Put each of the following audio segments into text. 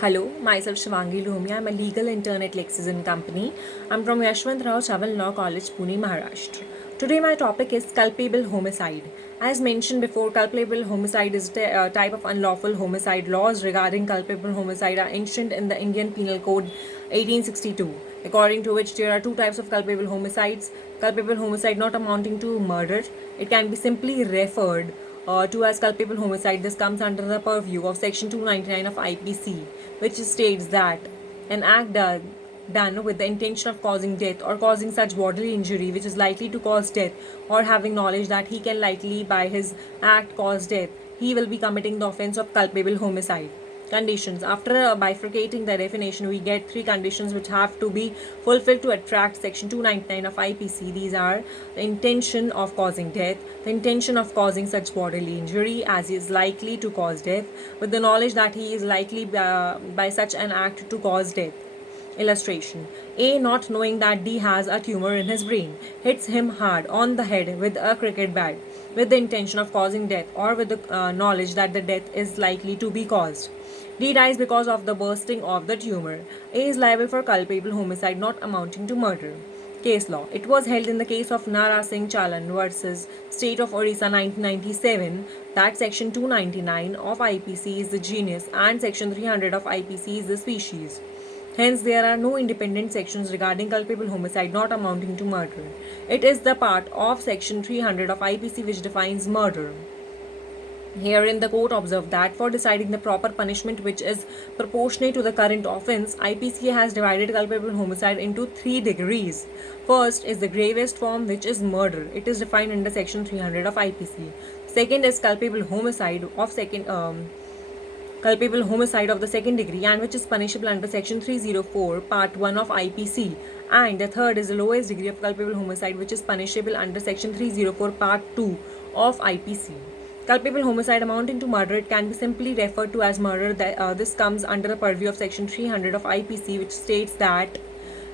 Hello, myself Shivangi Lohmia. I'm a legal intern at Lexis & Company. I'm from Yashwantrao Chaval Law College, Pune, Maharashtra. Today my topic is culpable homicide. As mentioned before, culpable homicide is a type of unlawful homicide. Laws regarding culpable homicide are ancient in the Indian Penal Code 1862, according to which there are two types of culpable homicides. Culpable homicide not amounting to murder. It can be simply referred to as culpable homicide. This comes under the purview of Section 299 of IPC, which states that an act done with the intention of causing death or causing such bodily injury which is likely to cause death, or having knowledge that he can likely by his act cause death, he will be committing the offense of culpable homicide. Conditions. After bifurcating the definition, we get three conditions which have to be fulfilled to attract Section 299 of IPC. These are the intention of causing death, the intention of causing such bodily injury as he is likely to cause death, with the knowledge that he is likely by such an act to cause death. Illustration. A, not knowing that D has a tumor in his brain, hits him hard on the head with a cricket bat with the intention of causing death, or with the knowledge that the death is likely to be caused. D dies because of the bursting of the tumor. A is liable for culpable homicide not amounting to murder. Case law. It was held in the case of Nara Singh Chalan versus State of Orissa 1997 that Section 299 of IPC is the genus and Section 300 of IPC is the species. Hence, there are no independent sections regarding culpable homicide not amounting to murder. It is the part of Section 300 of IPC which defines murder. Herein, the court observed that for deciding the proper punishment which is proportionate to the current offence, IPC has divided culpable homicide into 3 degrees. First is the gravest form, which is murder. It is defined under Section 300 of IPC. Second is culpable homicide of the second degree, and which is punishable under Section 304 Part 1 of IPC. And the third is the lowest degree of culpable homicide, which is punishable under Section 304 Part 2 of IPC. Culpable homicide amounting to murder, it can be simply referred to as murder. This comes under the purview of Section 300 of IPC, which states that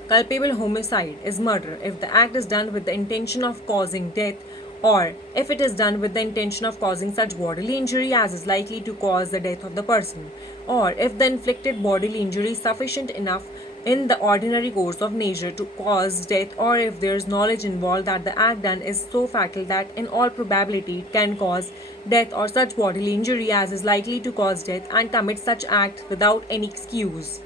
culpable homicide is murder if the act is done with the intention of causing death, or if it is done with the intention of causing such bodily injury as is likely to cause the death of the person, or if the inflicted bodily injury is sufficient enough in the ordinary course of nature to cause death, or if there is knowledge involved that the act done is so fatal that in all probability it can cause death or such bodily injury as is likely to cause death, and commit such act without any excuse.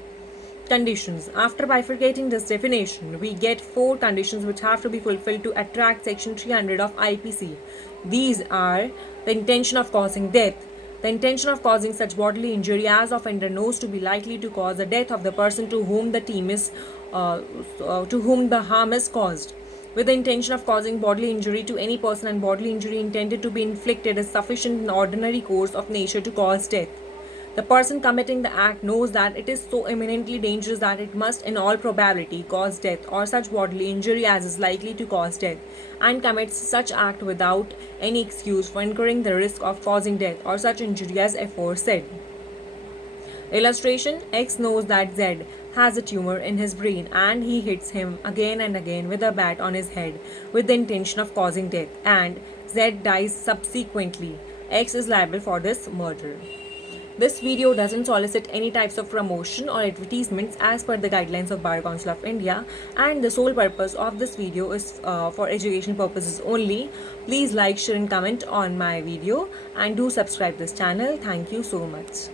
Conditions. After bifurcating this definition, we get 4 conditions which have to be fulfilled to attract Section 300 of IPC. These are the intention of causing death, the intention of causing such bodily injury as offender knows to be likely to cause the death of the person to whom the harm is caused, with the intention of causing bodily injury to any person, and bodily injury intended to be inflicted is sufficient in ordinary course of nature to cause death. The person committing the act knows that it is so eminently dangerous that it must in all probability cause death or such bodily injury as is likely to cause death, and commits such act without any excuse for incurring the risk of causing death or such injury as aforesaid. Illustration. X knows that Z has a tumor in his brain and he hits him again and again with a bat on his head with the intention of causing death, and Z dies subsequently. X is liable for this murder. This video doesn't solicit any types of promotion or advertisements as per the guidelines of Bar Council of India, and the sole purpose of this video is for education purposes only. Please like, share and comment on my video, and do subscribe this channel. Thank you so much.